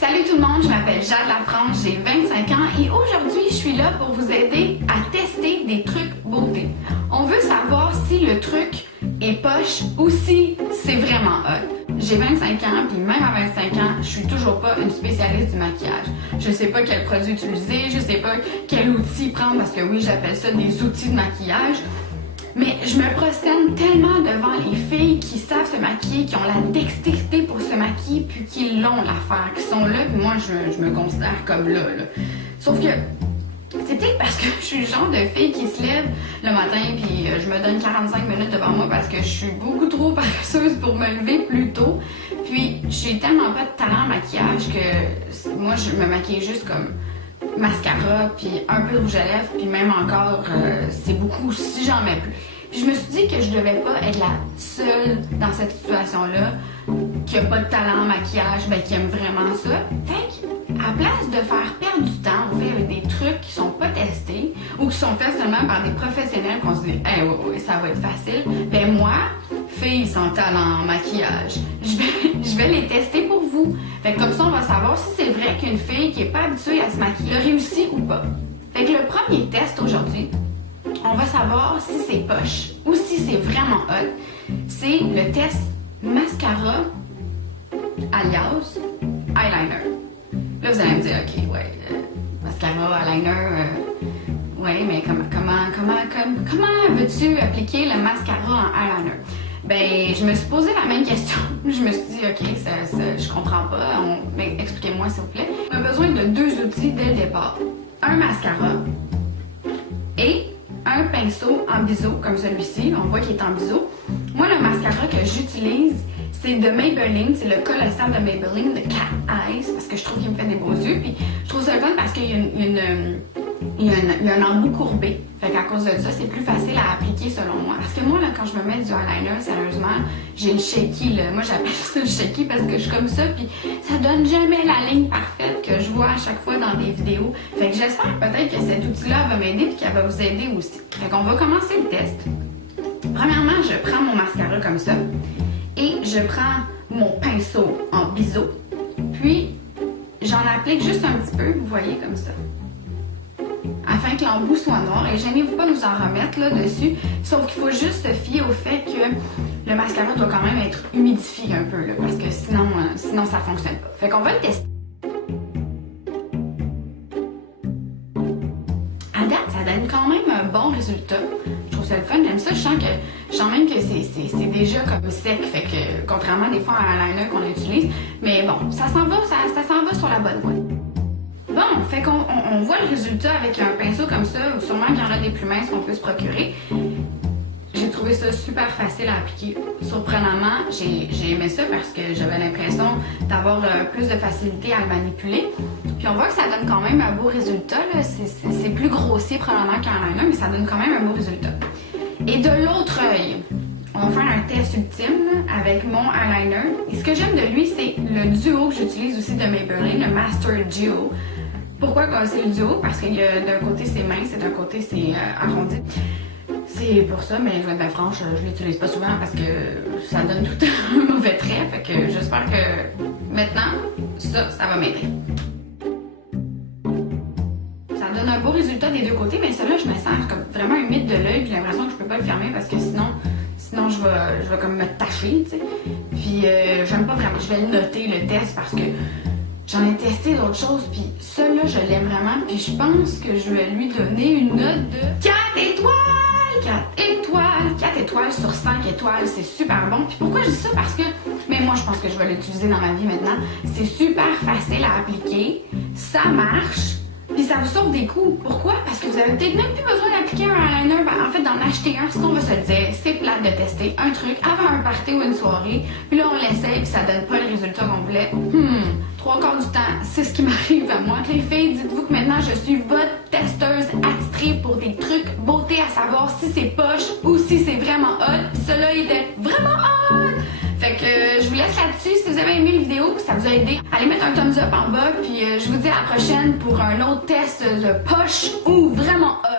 Salut tout le monde, je m'appelle Jade Lafranche, j'ai 25 ans et aujourd'hui je suis là pour vous aider à tester des trucs beauté. On veut savoir si le truc est poche ou si c'est vraiment hot. J'ai 25 ans puis même à 25 ans, je suis toujours pas une spécialiste du maquillage. Je sais pas quel produit utiliser, je sais pas quel outil prendre parce que oui, j'appelle ça des outils de maquillage. Mais je me prosterne tellement devant les filles qui savent se maquiller, qui ont la dextérité pour se maquiller, puis qui l'ont l'affaire, qui sont là, puis moi je me considère comme là. Sauf que c'est peut-être parce que je suis le genre de fille qui se lève le matin, puis je me donne 45 minutes devant moi parce que je suis beaucoup trop paresseuse pour me lever plus tôt. Puis j'ai tellement pas de talent en maquillage que moi je me maquille juste comme mascara, puis un peu de rouge à lèvres, puis même encore, c'est beaucoup si j'en mets plus. Puis je me suis dit que je devais pas être la seule dans cette situation-là qui a pas de talent en maquillage, ben qui aime vraiment ça. Fait qu'à place de faire perdre du temps, on fait avec des trucs qui sont pas testés ou qui sont faits seulement par des professionnels qu'on se dit hey, ouais, ça va être facile, ben moi, fille sans talent en maquillage, je vais les tester pour vous. Fait que comme ça, on va savoir si c'est vrai qu'une fille qui est pas habituée à se maquiller a réussi ou pas. Fait que le premier test aujourd'hui, on va savoir si c'est poche ou si c'est vraiment hot. C'est le test mascara alias eyeliner. Là, vous allez me dire, ok, ouais, mascara, eyeliner, ouais, mais comment veux-tu appliquer le mascara en eyeliner? Ben, je me suis posé la même question. Je me suis dit, ok, je comprends pas. Mais expliquez-moi, s'il vous plaît. On a besoin de deux outils dès le départ. Un mascara et un pinceau en biseau, comme celui-ci. On voit qu'il est en biseau. Moi, le mascara que j'utilise, c'est de Maybelline. C'est le Colossal de Maybelline, de Cat Eyes, parce que je trouve qu'il me fait des beaux yeux. Puis, je trouve ça le fun parce qu'il y a un embout courbé. Fait qu'à cause de ça, c'est plus facile à appliquer selon moi. Parce que moi, là, quand je me mets du eyeliner, sérieusement, j'ai le shaky, là. Moi, j'appelle ça le shaky parce que je suis comme ça, puis ça donne jamais la ligne parfaite que je vois à chaque fois dans des vidéos. Fait que j'espère peut-être que cet outil-là va m'aider puis qu'elle va vous aider aussi. Fait qu'on va commencer le test. Premièrement, je prends mon mascara comme ça et je prends mon pinceau en biseau. Puis, j'en applique juste un petit peu, vous voyez, comme ça. Afin que l'embout soit noir. Et gênez-vous pas de nous en remettre là dessus. Sauf qu'il faut juste se fier au fait que le mascara doit quand même être humidifié un peu là, parce que sinon ça fonctionne pas. Fait qu'on va le tester. À date, ça donne quand même un bon résultat. Je trouve ça le fun, j'aime ça. Je sens même que c'est déjà comme sec. Fait que contrairement des fois à l'eyeliner qu'on utilise. Mais bon, ça s'en va sur la bonne voie. Bon, fait qu'on voit le résultat avec un pinceau comme ça, ou sûrement qu'il y en a des plus minces qu'on peut se procurer. J'ai trouvé ça super facile à appliquer. Surprenamment, j'ai aimé ça parce que j'avais l'impression d'avoir plus de facilité à le manipuler. Puis on voit que ça donne quand même un beau résultat. C'est plus grossier probablement qu'un eyeliner, mais ça donne quand même un beau résultat. Et de l'autre œil, on va faire un test ultime avec mon eyeliner. Et ce que j'aime de lui, c'est le duo que j'utilise aussi de Maybelline, le Master Duo. Pourquoi c'est le duo? Parce qu'il y a d'un côté c'est mince et d'un côté c'est arrondi. C'est pour ça, mais je vais être bien franche, je l'utilise pas souvent parce que ça donne tout un mauvais trait. Fait que j'espère que maintenant, ça va m'aider. Ça donne un beau résultat des deux côtés, mais celui-là, je me sens comme vraiment humide de l'œil, puis j'ai l'impression que je peux pas le fermer parce que sinon je vais comme me tacher, tu sais. Puis j'aime pas vraiment. Je vais noter le test parce que j'en ai testé d'autres choses, puis celui-là, je l'aime vraiment, puis je pense que je vais lui donner une note de 4 étoiles! 4 étoiles sur 5 étoiles, c'est super bon. Puis pourquoi je dis ça? Parce que, mais moi, je pense que je vais l'utiliser dans ma vie maintenant. C'est super facile à appliquer, ça marche, puis ça vous sauve des coûts. Pourquoi? Parce que vous avez peut-être même plus besoin d'appliquer un eyeliner. Ben, en fait, d'en acheter un, ce qu'on va se le dire, c'est plate de tester un truc avant un party ou une soirée, puis là, on l'essaye, puis ça donne pas le résultat qu'on voulait. 3/4 du temps, c'est ce qui m'arrive à moi. Les filles, dites-vous que maintenant, je suis votre testeuse attitrée pour des trucs beauté à savoir si c'est poche ou si c'est vraiment hot. Puis celui-là, il était vraiment hot! Fait que je vous laisse là-dessus. Si vous avez aimé la vidéo, que ça vous a aidé, allez mettre un thumbs up en bas. Puis je vous dis à la prochaine pour un autre test de poche ou vraiment hot.